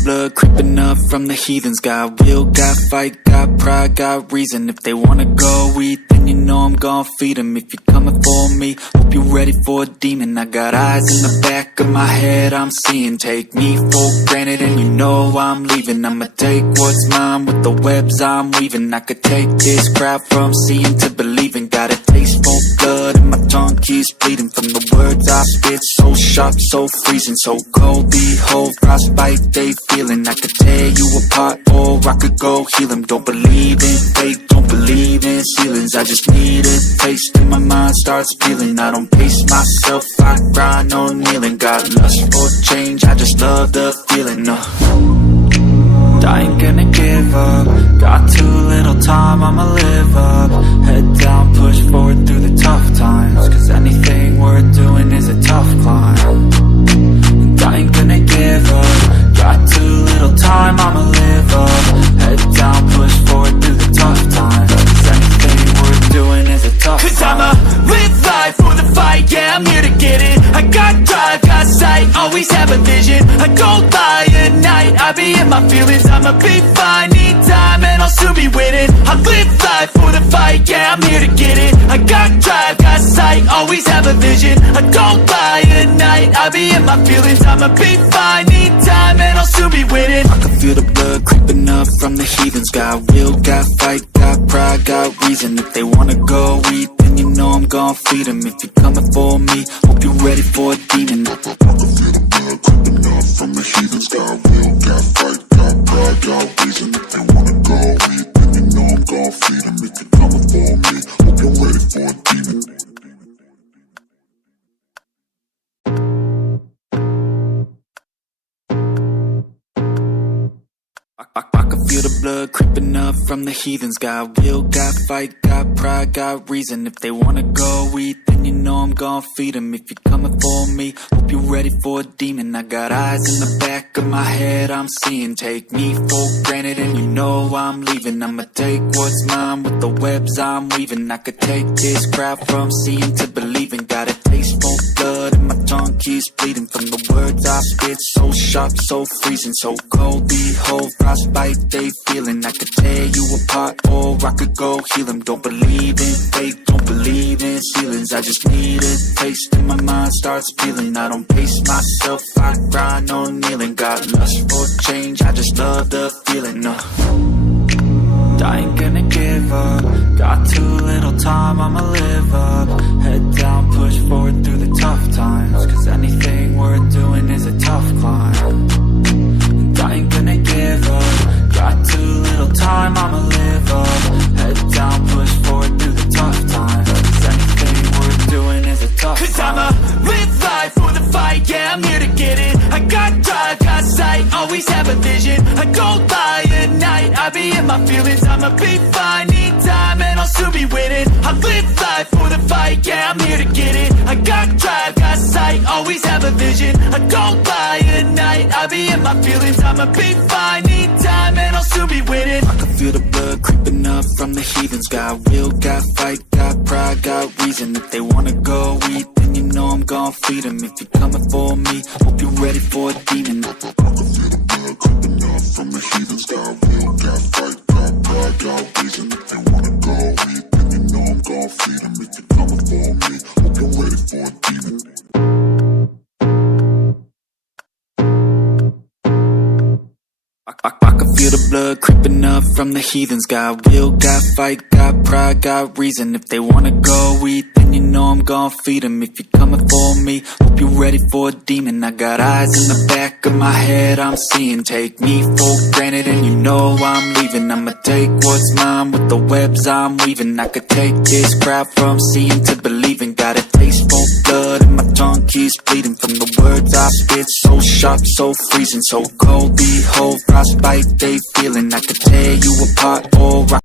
the blood creeping up from the heathens. Got will, got fight, got pride, got reason. If they wanna go eat, then you know I'm gon' feed them. If you're coming for me, hope you're ready for a demon. I got eyes in the back of my head, I'm seeing. Take me for granted and you know I'm leaving. I'ma take what's mine with the webs I'm weaving. I could take this crowd from seeing to believing. Got a taste for blood and my tongue keeps bleeding from the words I spit. So sharp, so freezing, so cold. Behold, frostbite they feeling. I could tear you apart or I could go heal them. Don't believe in fate, don't believe in ceilings. I just need a taste and my mind starts feeling. I don't pace myself, I grind on kneeling. Got lust for change, I just love the feeling. I ain't gonna give up. Got too little time, I'ma live up. Head down, push forward through the tough times. Cause anything worth doing is a tough climb. And I ain't gonna give up. Got too little time, I'ma live up. Head down, push forward through the tough times. Cause anything worth doing is a tough climb. Cause I'ma live life for the fight, yeah, I'm here to get it. I got drive, got sight, always have a vision. I don't lie at night, I be in my feelings. I'ma be fine, need time and I'll soon be winning. I live life for the fight, yeah, I'm here to get it. I got drive, got sight, always have a vision. I don't lie at night, I be in my feelings. I'ma be fine, need time and I'll soon be winning. I can feel the blood creeping up from the heathens. Got will, got fight, got pride, got reason. If they wanna go eat, then you know I'm gon' feed them. If you're coming for me, hope you're ready for a demon. I can feel the blood creeping up from the heathens. Got will, got fight, got pride, got reason. If they wanna go eat, then you know I'm gon' feed them. If you're coming for me, hope you're ready for a demon. I can feel the blood creeping up from the heathens. Got will, got fight, got pride, got reason. If they wanna go eat, then you know I'm gon' feed them. If you're coming for me, hope you're ready for a demon. I got eyes in the back of my head, I'm seeing. Take me for granted and you know I'm leaving. I'ma take what's mine with the webs I'm weaving. I could take this crowd from seeing to believing. Got a taste for blood and my tongue keeps bleeding from the words I spit. So sharp, so freezing, so cold. Behold, frostbite they feeling. I could tear you apart or I could go heal them. Don't believe in fate, don't believe in ceilings. I just need a taste and my mind starts feeling. I don't pace myself, I grind on kneeling. Got lust for change, I just love the feeling. I ain't gonna give up. Got too little time, I'ma live up. Head down, push forward through the tough times. Cause anything worth doing is a tough climb. And I ain't gonna give up. Got too little time, I'ma live up. Head down, push forward through the tough times. Cause anything worth doing is a tough climb. Cause I'ma live life for the fight, yeah, I'm here to get it. I got drive, got sight, always have a vision. I don't lie at night, I be in my feelings. I'ma be fine, need time and I'll soon be winning. I live life for the fight, yeah, I'm here to get it. I got drive, got sight, always have a vision. I don't lie at night, I be in my feelings. I'ma be fine, need time and I'll soon be winning. I can feel the blood creeping up from the heathens. Got will, got fight, got pride, got reason. If they wanna go eat, then you know I'm gon' feed them. If you're coming for me, hope you're ready for a demon. I can feel the blood creeping up from the heathens. Got will, got fight, got pride, got reason. If they wanna go eat, then you know I'm gon' feed them. If you're coming for me, hope you're ready for a demon. I can feel the blood creeping up from the heathens. Got will, got fight, got pride, got reason. If they wanna go eat, then you know I'm gon' feed them. If you're coming for me, hope you're ready for a demon. I got eyes in the back of my head, I'm seeing. Take me for granted and you know I'm leaving. I'ma take what's mine with the webs I'm weaving. I could take this crowd from seeing to believing. Got a taste for blood and my tongue keeps bleeding from the words I spit. So sharp, so freezing, so cold. Behold, frostbite they feeling. I could tear you apart or I